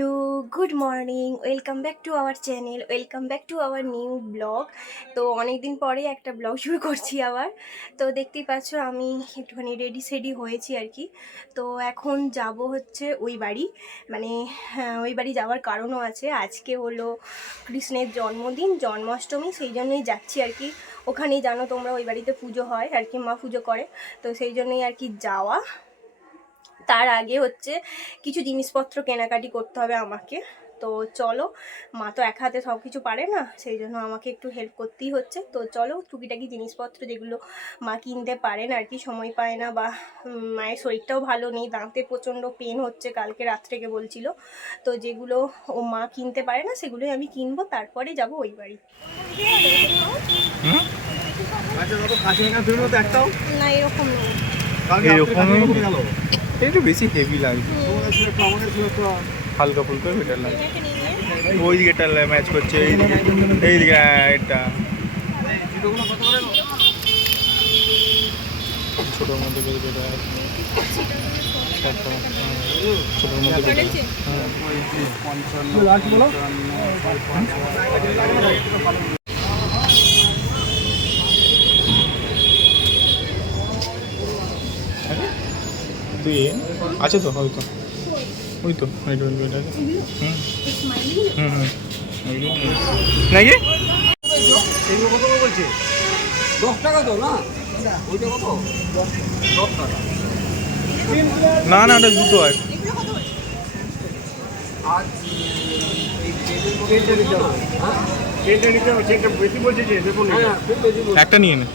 Hello, good morning, welcome back to our channel, welcome back to our new blog. তো অনেক দিন পরে একটা ব্লগ শুরু করছি আবার। তো দেখতেই পাচ্ছ আমি একটুখানি রেডি সেডি হয়েছি আর কি। তো এখন যাব হচ্ছে ওই বাড়ি, মানে ওই বাড়ি যাওয়ার কারণও আছে। আজকে হলো কৃষ্ণের জন্মদিন, জন্মাষ্টমী, সেই জন্যই যাচ্ছি আর কি। ওখানেই জানো তোমরা, ওই বাড়িতে পুজো হয় আর কি, মা পুজো করে। তো সেই জন্যই আর কি যাওয়া। তার আগে হচ্ছে কিছু জিনিসপত্র কেনাকাটি করতে হবে আমাকে। তো চলো, মা তো এক হাতে সব কিছু পারে না, সেই জন্য আমাকে একটু হেল্প করতেই হচ্ছে। তো চলো, টুকিটাকি জিনিসপত্র যেগুলো মা কিনতে পারে না আর কি, সময় পায় না, বা মায়ের শরীরটাও ভালো নেই, দাঁতে প্রচণ্ড পেন হচ্ছে, কালকে রাত থেকে বলছিল। তো যেগুলো ও মা কিনতে পারে না সেগুলোই আমি কিনবো, তারপরে যাব ওই বাড়ি। না এরকম নেই, একটু বেশি হেভি লাগছে, হালকা ফুলকা বেটার লাগছে। ওই দিকেটা ম্যাচ করছে, এইদিকে এটা ছোটোর মধ্যে বেটা ছোটোর মধ্যে তুই আছে তো, হয়তো ওই তো এটা নাকি 10 টাকা তো না, ওইটা কত? 10 টাকা। না না, ওটা জুতো আছে। আজ চেনটা নিতে হবে, হ্যাঁ চেনটা নিতে হবে, চেনটা বেশি বলছে যে দেখুন, হ্যাঁ বেশি বলছে। একটা নিয়ে নে।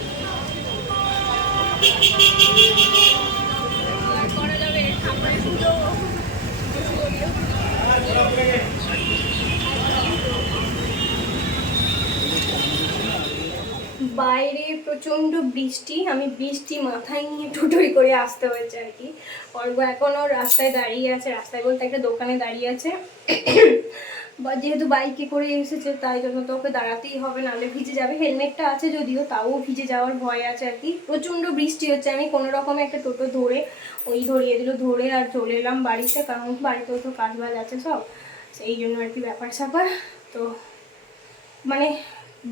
বাইরে প্রচণ্ড বৃষ্টি, আমি বৃষ্টি মাথায় নিয়ে টোটোই করে আসতে হয়েছে আর কি। অর্ঘ এখনও রাস্তায় দাঁড়িয়ে আছে, রাস্তায় বলতে একটা দোকানে দাঁড়িয়ে আছে। বা যেহেতু বাইকে করে এসেছে তাই জন্য তো ওকে দাঁড়াতেই হবে, নাহলে ভিজে যাবে। হেলমেটটা আছে যদিও, তাও ভিজে যাওয়ার ভয় আছে আর কি। প্রচণ্ড বৃষ্টি হচ্ছে, আমি কোনো রকমে একটা টোটো ধরে, ওই ধরিয়ে দিল, ধরে আর চলে এলাম বাড়িতে, কারণ বাড়িতেও তো কাজ বাজ আছে সব, সেই জন্য আর কি ব্যাপার স্যাপার। তো মানে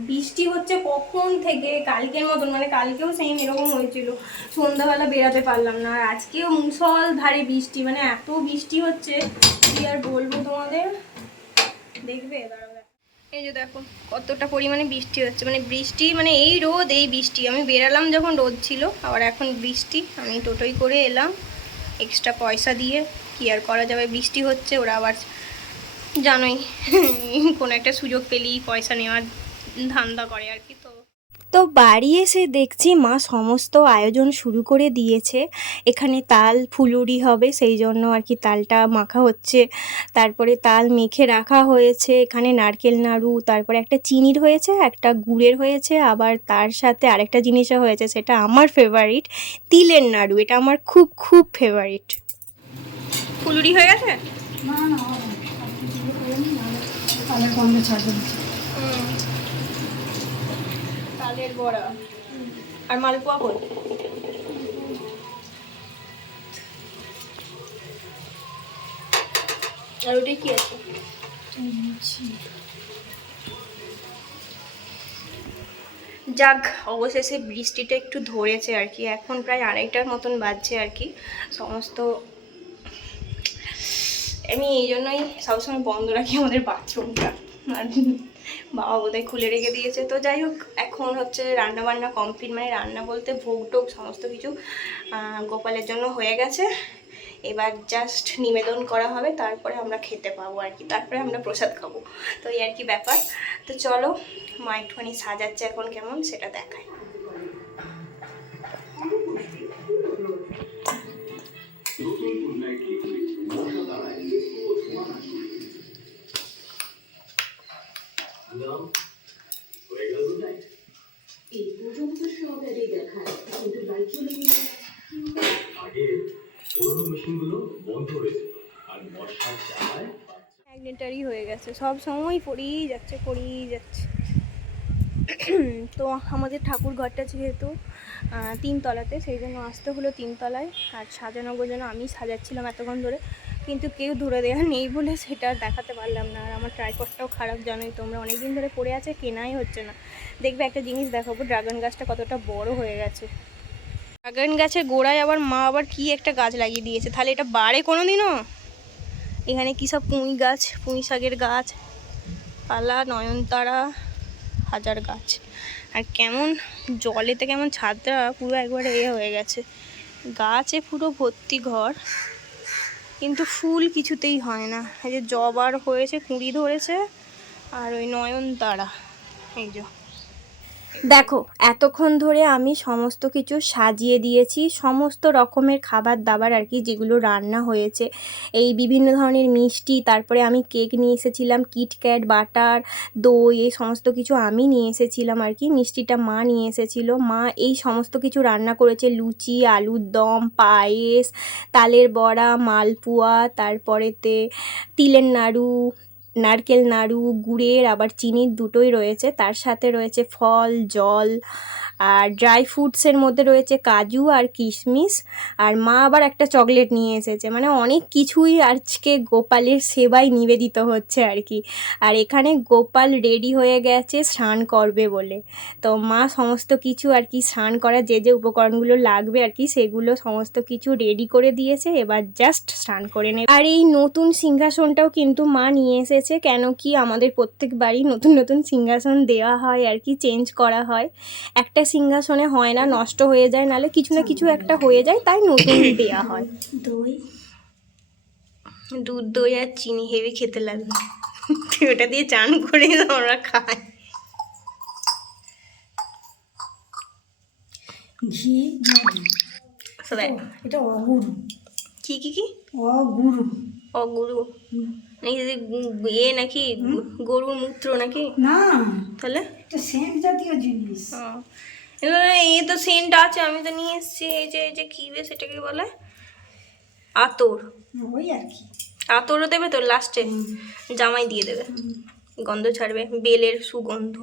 বৃষ্টি হচ্ছে কখন থেকে, কালকের মতন, মানে কালকেও সেম এরকম হয়েছিল, সন্ধ্যাবেলা বেরাতে পারলাম না। আর আজকেও মুষলধারে বৃষ্টি, মানে এত বৃষ্টি হচ্ছে কি আর বলবো তোমাদের, দেখবে দাঁড়াবে। এই যে দেখো কতটা পরিমাণে বৃষ্টি হচ্ছে, মানে বৃষ্টি, মানে এই রোদ এই বৃষ্টি। আমি বেরালাম যখন রোদ ছিল, আবার এখন বৃষ্টি। আমি টোটোই করে এলাম এক্সট্রা পয়সা দিয়ে, কি আর করা যাবে, বৃষ্টি হচ্ছে। ওরা আবার জানোই কোনো একটা সুযোগ পেলেই পয়সা নেওয়ার ধান্দা করে আর কি। তো বাড়ি এসে দেখছি মা সমস্ত আয়োজন শুরু করে দিয়েছে। এখানে তাল ফুলুরি হবে, সেই জন্য আর কি তালটা মাখা হচ্ছে। তারপরে তাল মেখে রাখা হয়েছে, এখানে নারকেল নাড়ু, তারপরে একটা চিনির হয়েছে, একটা গুড়ের হয়েছে, আবার তার সাথে আরেকটা জিনিসও হয়েছে, সেটা আমার ফেভারিট, তিলের নাড়ু। এটা আমার খুব খুব ফেভারিট। ফুলুরি হয়ে গেছে? না না, তালের গন্ধে ছাড়বে। তালের বড়া আর মালপোয়া কই? আর ওটাই কি আছে? যাক, অবশেষে বৃষ্টিটা একটু ধরেছে আর কি। এখন প্রায় 2:30টার মতন বাজছে আর কি। সমস্ত আমি এই জন্যই সবসময় বন্ধ রাখি আমাদের বাথরুমটা, আর বাবা বোধহয় খুলে রেখে দিয়েছে। তো যাই হোক, এখন হচ্ছে রান্না বান্না কমপ্লিট, মানে রান্না বলতে ভোগ টোগ সমস্ত কিছু গোপালের জন্য হয়ে গেছে। এবার জাস্ট নিবেদন করা হবে, তারপরে আমরা খেতে পাবো আর কি, তারপরে আমরা প্রসাদ খাবো। তো এই আর কি ব্যাপার। তো চলো, মা একটুখানি সাজাচ্ছে এখন, কেমন সেটা দেখায়। ম্যাগনেটারি হয়ে গেছে, সব সময় পড়েই যাচ্ছে পড়েই যাচ্ছে। তো আমাদের ঠাকুর ঘরটা যেহেতু 3 তলাতে, সেই জন্য আসতে হলো 3 তলায়। আর সাজানো গোজানো আমি সাজাচ্ছিলাম এতক্ষণ ধরে, কিন্তু কেউ ধরে দেওয়া নেই বলে সেটা আর দেখাতে পারলাম না। আর আমার ট্রাইপডটাও খারাপ, জানোই তোমরা, অনেক দিন ধরে পড়ে আছে, কেনাই হচ্ছে না। দেখবে একটা জিনিস দেখাবো, ড্রাগন গাছটা কতটা বড় হয়ে গেছে। ড্রাগন গাছের গোড়ায় আবার মা আবার কি একটা গাছ লাগিয়ে দিয়েছে, তাহলে এটা বাড়ে কোনো দিনও? এখানে কী সব পুঁই গাছ, পুঁই শাকের গাছ, পালা, নয়নতারা, হাজার গাছ। আর কেমন জলেতে কেমন ছাদটা পুরো একবারে হয়ে গেছে, গাছে পুরো ভর্তি ঘর, কিন্তু ফুল কিছুতেই হয় না। এই যে জবার হয়েছে, কুঁড়ি ধরেছে, আর ওই নয়নতারা এই যে। দেখো এতক্ষণ ধরে আমি সমস্ত কিছু সাজিয়ে দিয়েছি, সমস্ত রকমের খাবার দাবার আর কি, যেগুলো রান্না হয়েছে, এই বিভিন্ন ধরনের মিষ্টি, তারপরে আমি কেক নিয়ে এসেছিলাম, কিটক্যাট, বাটার, দই, এই সমস্ত কিছু আমি নিয়ে এসেছিলাম আর কি। মিষ্টিটা মা নিয়ে এসেছিল। মা এই সমস্ত কিছু রান্না করেছে, লুচি, আলুর দম, পায়েস, তালের বড়া, মালপোয়া, তারপরেতে তিলের নাড়ু, নারকেল নাড়ু, গুড়ের আবার চিনির দুটোই রয়েছে, তার সাথে রয়েছে ফল, জল, আর ড্রাই ফ্রুটসের মধ্যে রয়েছে কাজু আর কিশমিশ, আর মা আবার একটা চকলেট নিয়ে এসেছে। মানে অনেক কিছুই আজকে গোপালের সেবায় নিবেদিত হচ্ছে আর কি। আর এখানে গোপাল রেডি হয়ে গেছে স্নান করবে বলে, তো মা সমস্ত কিছু আর কি স্নান করার যে যে উপকরণগুলো লাগবে আর কি, সেগুলো সমস্ত কিছু রেডি করে দিয়েছে, এবার জাস্ট স্নান করে নেবে। আর এই নতুন সিংহাসনটাও কিন্তু মা নিয়ে এসেছে, কেন কি আমাদের প্রত্যেকবারই নতুন নতুন সিংহাসন দেওয়া হয় আর কি, চেঞ্জ করা হয়। একটা সিংহাসনে হয় না, নষ্ট হয়ে যায়, নাহলে কিছু না কিছু একটা হয়ে যায়, তাই নতুন দেওয়া হয়। দই দুধ, দই আর চিনি হেভি খেতে লাগবে, ওটা দিয়ে চান করে আমরা খাই। ঘি মধু। সবাই এটা অগুরু। কি কি কি? অগুরু। অগুরু নাকি? এ নাকি গরুর মূত্র নাকি? না, তাহলে এটা সেন্ট জাতীয় জিনিস। এ তো সেন্ট আছে, আমি তো নিয়ে এসেছি। এই যে কি বেশ, এটাকে বলে আতর। ওই আর কি। আতরও দেবে তো লাস্টে, জামাই দিয়ে দেবে, গন্ধ ছাড়বে, বেলের সুগন্ধ।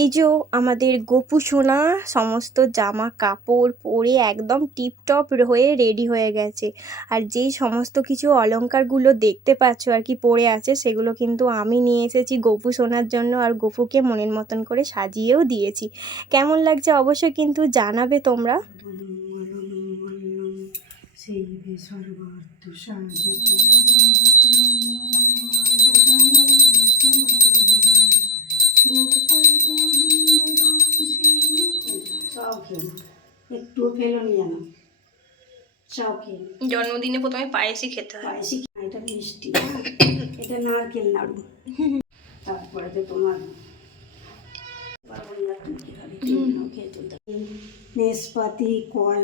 এই যে আমাদের গোপু সোনা সমস্ত জামা কাপড় পরে একদম টিপটপ হয়ে রেডি হয়ে গেছে। আর যেই সমস্ত কিছু অলংকারগুলো দেখতে পাচ্ছ আর কি পরে আছে, সেগুলো কিন্তু আমি নিয়ে এসেছি গোপু সোনার জন্য, আর গোপুকে মনের মতন করে সাজিয়েও দিয়েছি। কেমন লাগছে অবশ্যই কিন্তু জানাবে তোমরা। সেই সর্বার্থ সাধিতে সব খেলো, একটুও ফেলো নি জানো, সব খেলো। জন্মদিনে প্রথমে পায়েসই খেতে হয়। পায়েসি, এটা মিষ্টি, এটা নারকেল নাড়ু, তারপরে তো তোমার নেসপাতি, কল।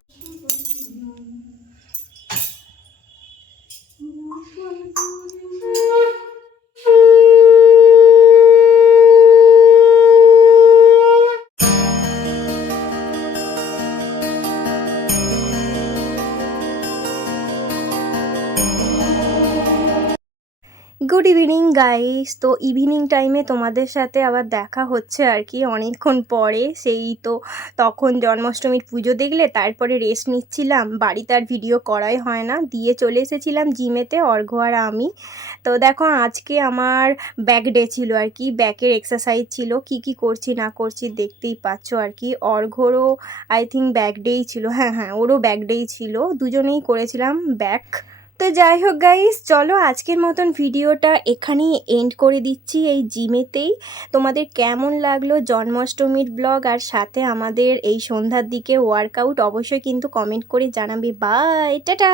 Good evening guys. তো ইভিনিং টাইমে তোমাদের সাথে আবার দেখা হচ্ছে আর কি অনেকক্ষণ পরে। সেই তো তখন জন্মাষ্টমীর পুজো দেখলে, তারপরে রেস্ট নিচ্ছিলাম, বাড়িতে আর ভিডিও করাই হয় না, দিয়ে চলে এসেছিলাম জিমেতে, অর্ঘ্য আর আমি। তো দেখো আজকে আমার ব্যাক ডে ছিল আর কি, ব্যাকের এক্সারসাইজ ছিল, কি কি করছি না করছি দেখতেই পাচ্ছ আর কি। অর্ঘ্যরও আই থিঙ্ক ব্যাক ডেই ছিল, হ্যাঁ ওরও ব্যাক ডেই ছিল, দুজনেই করেছিলাম ব্যাক। তো যাই হোক গাইস, চলো আজকের মতন ভিডিওটা এখানেই এন্ড করে দিচ্ছি এই জিমেতেই। তোমাদের কেমন লাগলো জন্মাষ্টমীর ব্লগ, আর সাথে আমাদের এই সন্ধ্যার দিকে ওয়ার্কআউট, অবশ্যই কিন্তু কমেন্ট করে জানাবে। Bye, tata.